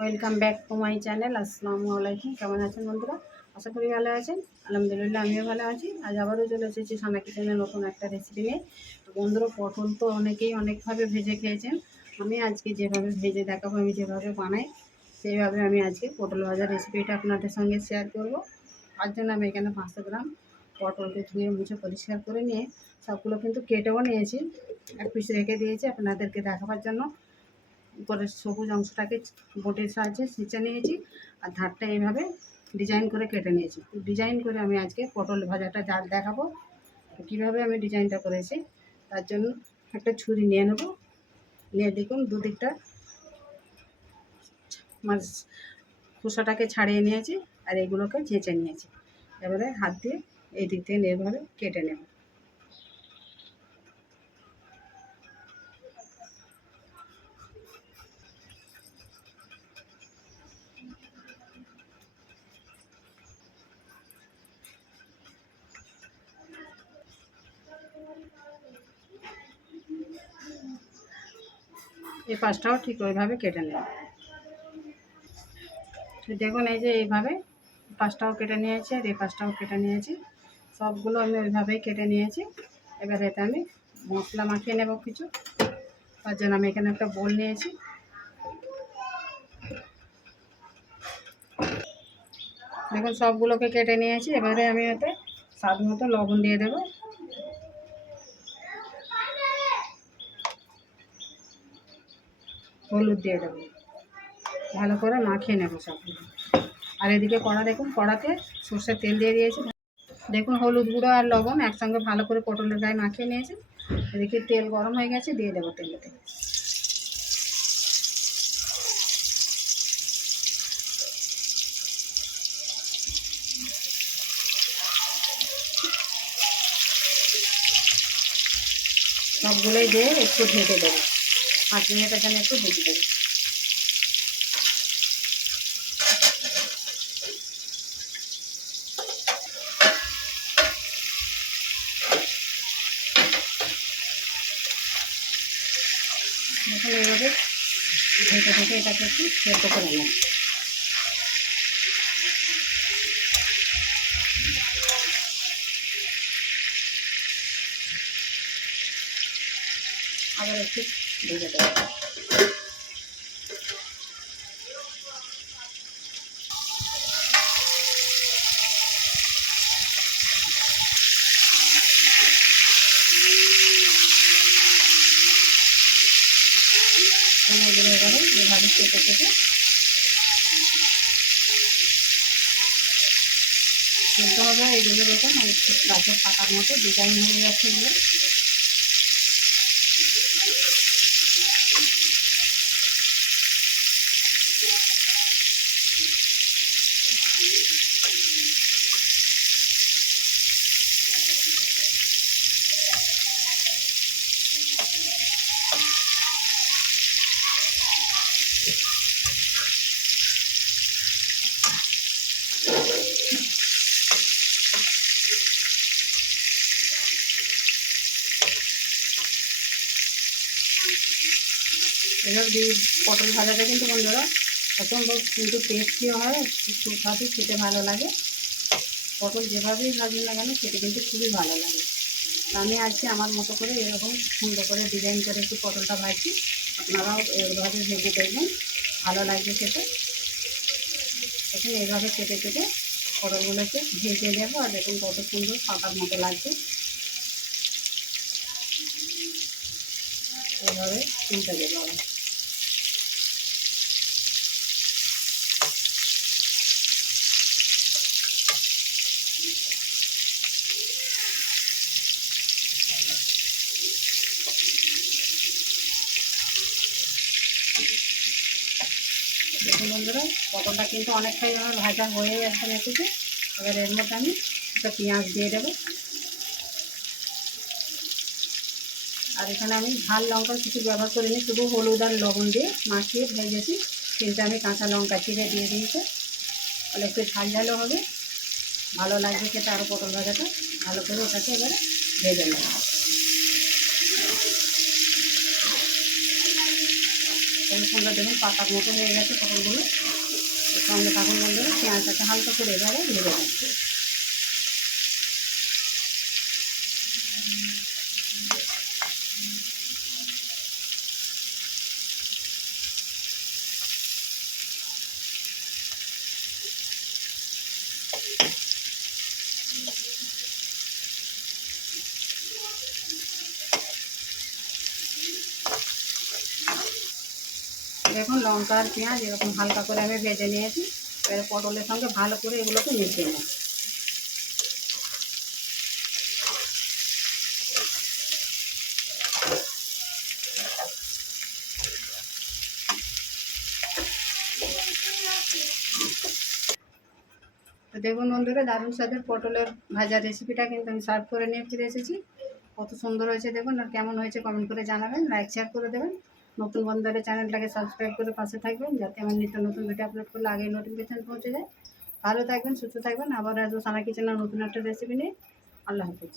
Welcome back to my channel, আসসালামু আলাইকুম। কেমন আছেন বন্ধুরা? আশা করি ভালো আছেন। আলহামদুলিল্লাহ, আমিও ভালো আছি। আজ আবারও চলে এসেছি সানা কিচেনের নতুন একটা রেসিপি নিয়ে। তো বন্ধুরা, পটল তো অনেকেই অনেকভাবে ভেজে খেয়েছেন। আমি আজকে যেভাবে ভেজে দেখাবো, আমি যেভাবে বানাই, সেইভাবে আমি আজকে পটল ভাজার রেসিপিটা আপনাদের সঙ্গে শেয়ার করব। তার জন্য আমি এখানে পাঁচশো গ্রাম পটলকে ধুয়ে মুছে পরিষ্কার করে নিয়ে, সবগুলো কিন্তু কেটেও নিয়েছি। এক পিস রেখে দিয়েছি আপনাদেরকে দেখাবার জন্য। উপরের সবুজ অংশটাকে বোটের সাহায্যে ছেঁচে নিয়েছি আর ধারটা এইভাবে ডিজাইন করে কেটে নিয়েছি। ডিজাইন করে আমি আজকে পটল ভাজাটা যা দেখাবো, কীভাবে আমি ডিজাইনটা করেছি তার জন্য একটা ছুরি নিয়ে নেব। নিয়ে দেখুন দুদিকটা মাছ খোসাটাকে ছাড়িয়ে নিয়েছি আর এগুলোকে ছেঁচে নিয়েছি। এবারে হাত দিয়ে এই দিক থেকে এইভাবে কেটে নেব। এই পাশটাও ঠিক ওইভাবে কেটে নেব। দেখুন এই যে এইভাবে পাশটাও কেটে নিয়েছি আর এই পাশটাও কেটে নিয়েছি। সবগুলো আমি ওইভাবেই কেটে নিয়েছি। এবার এতে আমি মশলা মাখিয়ে নেব কিছু। তার জন্য আমি এখানে একটা বোল নিয়েছি। দেখুন সবগুলোকে কেটে নিয়েছি। এবারে আমি এতে স্বাদ মতো লবণ দিয়ে দেবো। হলুদ দিয়ে দেবো। ভালো করে মাখিয়ে নেব সবগুলো। আর এদিকে কড়া দেখুন, কড়াতে সর্ষের তেল দিয়ে দিয়েছি। দেখুন, হলুদ গুঁড়ো আর লবণ একসঙ্গে ভালো করে পটলের গায়ে মাখিয়ে নিয়েছি। এদিকে তেল গরম হয়ে গেছে, দিয়ে দেবো তেলেতে। সবগুলোই দিয়ে একটু ঢেকে দেবো। পাঁচ মিনিট এখানে একটু ঢেকে দেবো। একটু আবার একটু ঢেকে দেবো তুলতে হবে এইগুলো দেখুন অনেক গাছের পাতার মতো ডিজাইন হয়ে যাচ্ছে এগুলো। দিয়ে পটল ভাজাটা কিন্তু বন্ধুরা প্রথম কিন্তু টেস্টিও হয় সুস্বাদু খেতে ভালো লাগে। পটল যেভাবেই ভাজুন না কেন, খেতে কিন্তু খুবই ভালো লাগে। আমি আজকে আমার মতো করে এরকম সুন্দর করে ডিজাইন করে একটু পটলটা ভাজছি। আপনারাও এইভাবে ভেজে দেখবেন, ভালো লাগবে খেতে। এখন এইভাবে কেটে কেটে পটলগুলোকে ভেজে নেব আর দেখুন কত সুন্দর পাতার মতো লাগছে। এইভাবে তুলতে দেবো আবার দেখুন বন্ধুরা পটলটা কিন্তু অনেকটাই আমার ভাজা হয়ে আসবে এসেছে এবার এর মধ্যে আমি একটা পেঁয়াজ দিয়ে দেবো। আর এখানে আমি ঝাল লঙ্কা কিছু ব্যবহার করিনি, শুধু হলুদ আর লবণ দিয়ে মাখিয়ে ভেজেছি। কিন্তু আমি কাঁচা লঙ্কা চিড়ে দিয়ে দিয়েছি। তাহলে একটু ঝাল ঝালও হবে। ভালো লাগবে খেতে আরও পটল ভাজাটা। ভালো করে ওটাকে এবারে ভেজে নেব। সঙ্গে দেখুন পাতার মতো হয়ে গেছে পটলগুলো। সঙ্গে থাকুন বন্ধুরা পেঁয়াজটাকে হালকা করে এবারে ভেজে রাখছি দেখুন, লঙ্কা আর পেঁয়াজ এরকম হালকা করে আমি ভেজে নিয়েছি। এবার পটলের সঙ্গে ভালো করে এগুলোকে মিশিয়ে নেব। তো দেখুন বন্ধুরা, দারুণ স্বাদের পটলের ভাজা রেসিপিটা কিন্তু আমি সার্ভ করে নিয়ে ফিরে এসেছি। কত সুন্দর হয়েছে দেখুন, আর কেমন হয়েছে কমেন্ট করে জানাবেন। লাইক শেয়ার করে দেবেন। নতুন বন্ধুদের চ্যানেলটাকে সাবস্ক্রাইব করে পাশে থাকবেন, যাতে আমার নিত্য নতুন ভিডিও আপলোড করলে আগে নোটিফিকেশান পৌঁছে যায়। ভালো থাকবেন, সুস্থ থাকবেন। আবার আসব সানা কিচেনের নতুন একটা রেসিপি নিয়ে। আল্লাহ হাফিজ।